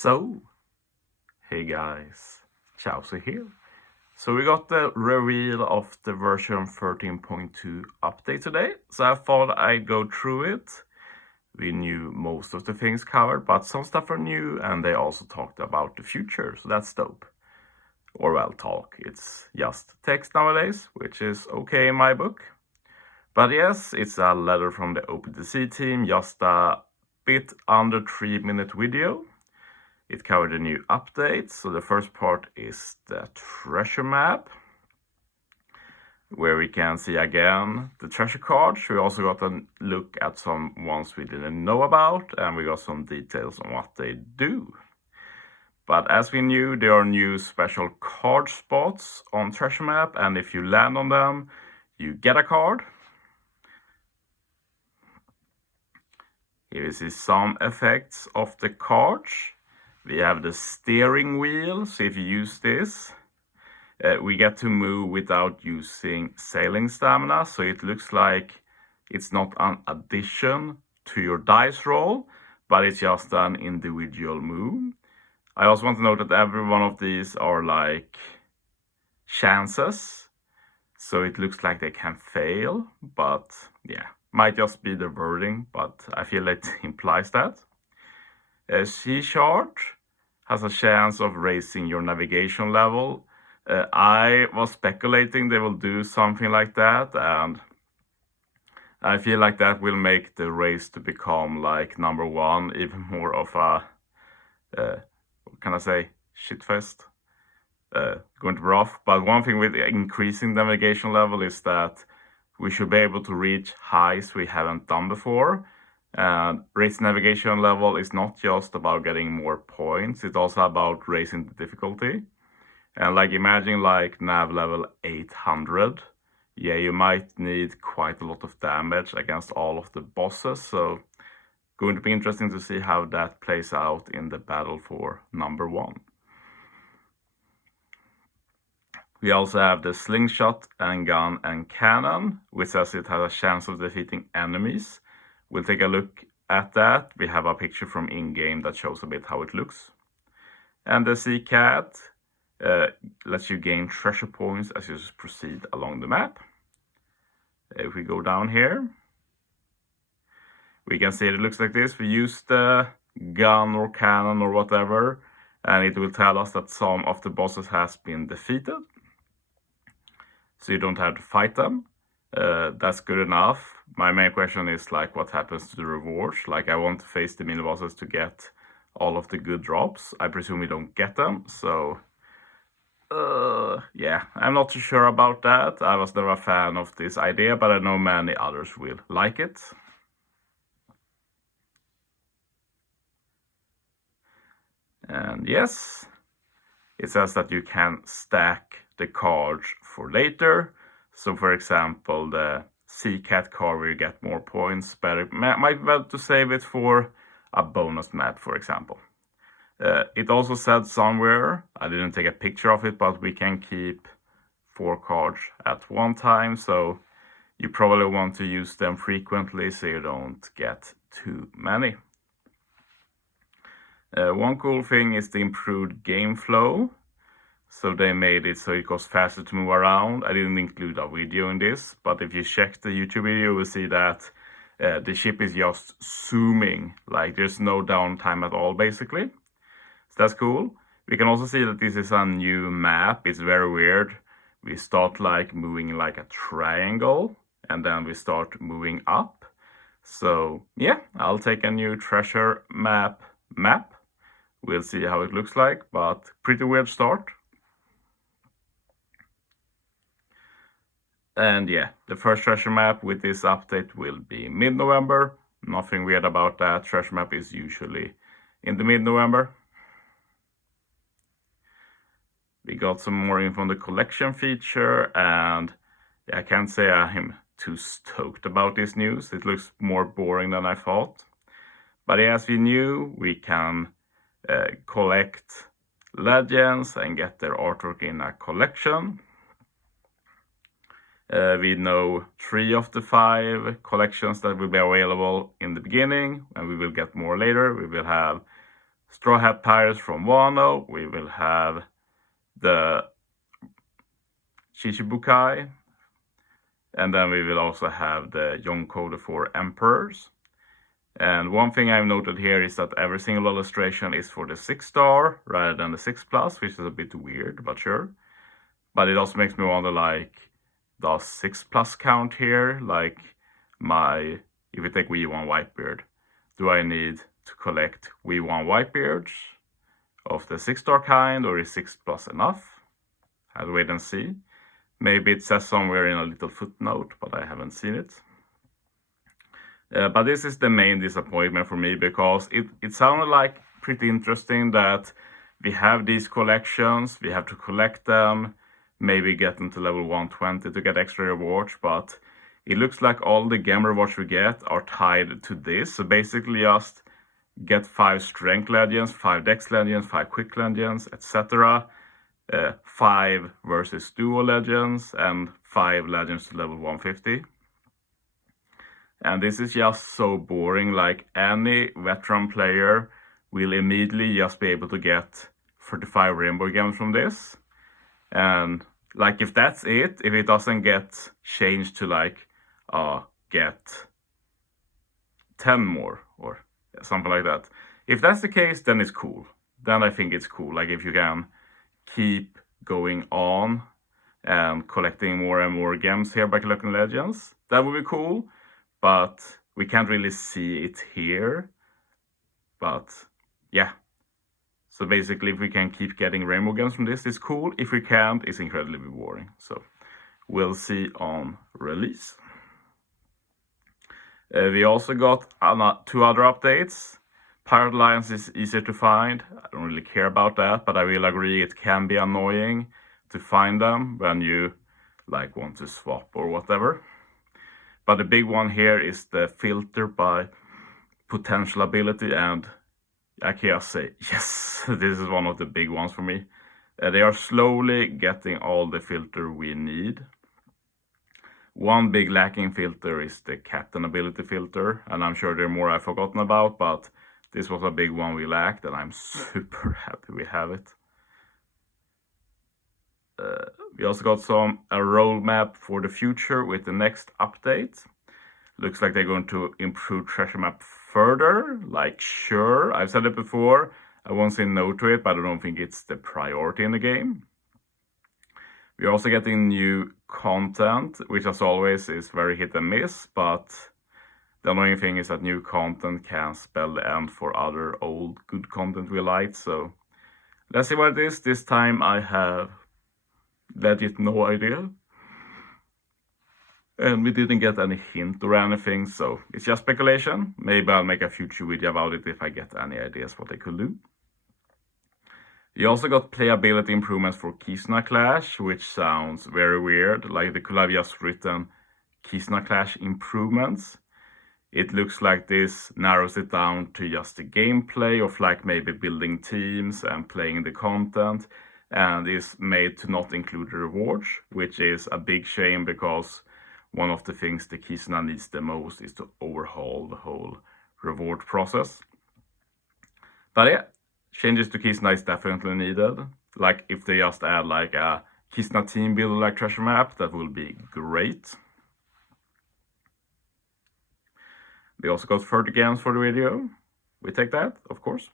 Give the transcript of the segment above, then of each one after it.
So, hey guys, Chauzu here. So we got the reveal of the version 13.2 update today, so I thought I'd go through it. We knew most of the things covered, but some stuff are new, and they also talked about the future, so that's dope. Or well, talk, it's just text nowadays, which is okay in my book. But yes, it's a letter from the OPTC team, just a bit under 3-minute video. It covered the new updates. So the first part is the treasure map, where we can see again the treasure cards. We also got a look at some ones we didn't know about, and we got some details on what they do. But as we knew, there are new special card spots on treasure map, and if you land on them, you get a card. Here is some effects of the cards. We have the steering wheel, so if you use this, we get to move without using sailing stamina, so it looks like it's not an addition to your dice roll, but it's just an individual move. I also want to note that every one of these are like chances, so it looks like they can fail, but yeah, might just be the wording, but I feel it implies that. Sea chart has a chance of raising your navigation level. I was speculating they will do something like that, and I feel like that will make the race to become like number one even more of a, what can I say, shitfest. Going to be rough, but one thing with increasing the navigation level is that we should be able to reach highs we haven't done before. And raising navigation level is not just about getting more points, it's also about raising the difficulty. And like imagine like nav level 800, yeah, you might need quite a lot of damage against all of the bosses, so going to be interesting to see how that plays out in the battle for number 1. We also have the slingshot and gun and cannon, which says it has a chance of defeating enemies. We'll take a look at that. We have a picture from in-game that shows a bit how it looks. And the sea cat lets you gain treasure points as you proceed along the map. If we go down here, we can see it looks like this. We use the gun or cannon or whatever, and it will tell us that some of the bosses has been defeated, so you don't have to fight them. That's good enough. My main question is like what happens to the rewards. Like I want to face the mini bosses to get all of the good drops. I presume we don't get them, so yeah, I'm not too sure about that. I was never a fan of this idea, but I know many others will like it. And yes, it says that you can stack the cards for later. So for example, the Sea Cat card where you get more points, better might be better to save it for a bonus map, for example. It also said somewhere, I didn't take a picture of it, but we can keep 4 cards at one time, so you probably want to use them frequently so you don't get too many. One cool thing is the improved game flow. So they made it so it goes faster to move around. I didn't include a video in this, but if you check the YouTube video, you will see that the ship is just zooming, like there's no downtime at all, basically. So that's cool. We can also see that this is a new map. It's very weird. We start like moving like a triangle, and then we start moving up. So yeah, I'll take a new treasure map. We'll see how it looks like, but pretty weird start. And yeah, the first treasure map with this update will be mid-November. Nothing weird about that. Treasure map is usually in the mid-November. We got some more info on the collection feature, and yeah, I can't say I'm too stoked about this news. It looks more boring than I thought. But as we knew, we can collect legends and get their artwork in a collection. We know 3 of the 5 collections that will be available in the beginning, and we will get more later. We will have Straw Hat Pirates from Wano. We will have the Chichibukai. And then we will also have the Yonko, the 4 Emperors. And one thing I've noted here is that every single illustration is for the 6-star rather than the 6+, which is a bit weird, but sure. But it also makes me wonder, like, does 6+ count here? Like, if we take V1 Whitebeard, do I need to collect V1 Whitebeards of the 6-star kind, or is 6+ enough? I'll wait and see. Maybe it says somewhere in a little footnote, but I haven't seen it. But this is the main disappointment for me, because it sounded like pretty interesting that we have these collections, we have to collect them, maybe get them to level 120 to get extra rewards, but it looks like all the game rewards we get are tied to this. So basically just get 5 strength legends, 5 dex legends, 5 quick legends, etc. 5 versus duo legends, and 5 legends to level 150. And this is just so boring. Like, any veteran player will immediately just be able to get 35 rainbow gems from this. And like, if that's it, if it doesn't get changed to like get 10 more or something like that, if that's the case, then it's cool. Then I think it's cool. Like, if you can keep going on and collecting more and more gems here by collecting legends, that would be cool. But we can't really see it here. But yeah. So basically, if we can keep getting rainbow gems from this, it's cool. If we can't, it's incredibly boring. So we'll see on release. We also got 2 other updates. Pirate Alliance is easier to find. I don't really care about that, but I will agree it can be annoying to find them when you like want to swap or whatever. But the big one here is the filter by potential ability, and I can say, yes, this is one of the big ones for me. They are slowly getting all the filter we need. One big lacking filter is the captain ability filter, and I'm sure there are more I've forgotten about, but this was a big one we lacked, and I'm super happy we have it. We also got a roadmap for the future with the next update. Looks like they're going to improve treasure map further. Like, sure, I've said it before, I won't say no to it, but I don't think it's the priority in the game. We're also getting new content, which as always is very hit and miss, but the annoying thing is that new content can spell the end for other old good content we liked. So let's see what it is. This time I have legit no idea. And we didn't get any hint or anything, so it's just speculation. Maybe I'll make a future video about it if I get any ideas what they could do. We also got playability improvements for Kisuna Clash, which sounds very weird. Like, they could have just written Kisuna Clash improvements. It looks like this narrows it down to just the gameplay of like maybe building teams and playing the content, and is made to not include the rewards, which is a big shame, because one of the things the Kisuna needs the most is to overhaul the whole reward process. But yeah, changes to Kisuna is definitely needed. Like, if they just add like a Kisuna team builder like treasure map, that will be great. We also got 30 games for the video. We take that, of course.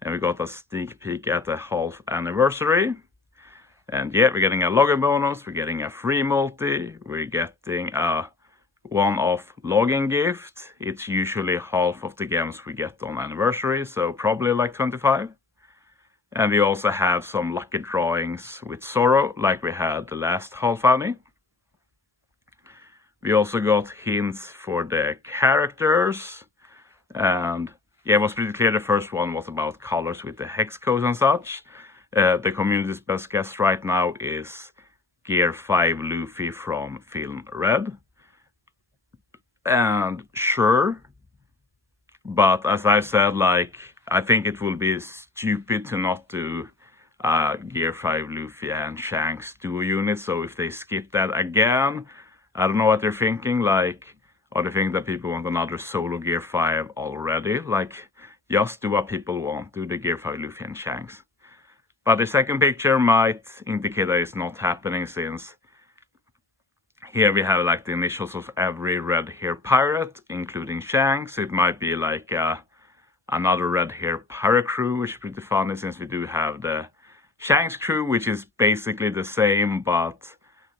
And we got a sneak peek at the half anniversary. And yeah, we're getting a login bonus, we're getting a free multi, we're getting a one-off login gift. It's usually half of the games we get on anniversary, so probably like 25. And we also have some lucky drawings with Sorrow, like we had the last half annie. We also got hints for the characters. And yeah, it was pretty clear the first one was about colors with the hex codes and such. The community's best guess right now is Gear 5 Luffy from Film Red. And sure, but as I said, like, I think it will be stupid to not do Gear 5 Luffy and Shanks duo unit. So if they skip that again, I don't know what they're thinking. Like, or they think that people want another solo Gear 5 already? Like, just do what people want, do the Gear 5 Luffy and Shanks. But the second picture might indicate that it's not happening, since here we have like the initials of every red hair pirate, including Shanks. It might be like another red hair pirate crew, which is pretty funny, since we do have the Shanks crew, which is basically the same, but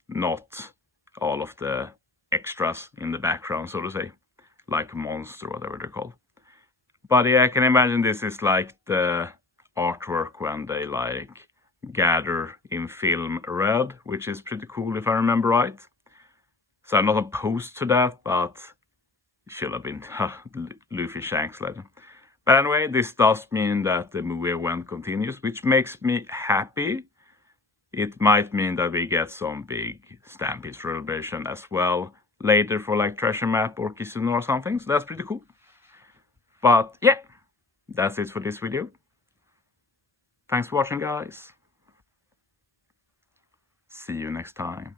not all of the extras in the background, so to say, like monster, whatever they're called. But yeah, I can imagine this is like the artwork when they like gather in film red, which is pretty cool if I remember right. So I'm not opposed to that, but it should have been Luffy Shanks legend. But anyway, this does mean that the movie event continues, which makes me happy. It might mean that we get some big Stampede celebration as well later for like Treasure Map or Kizuna or something, so that's pretty cool. But yeah, that's it for this video. Thanks for watching, guys. See you next time.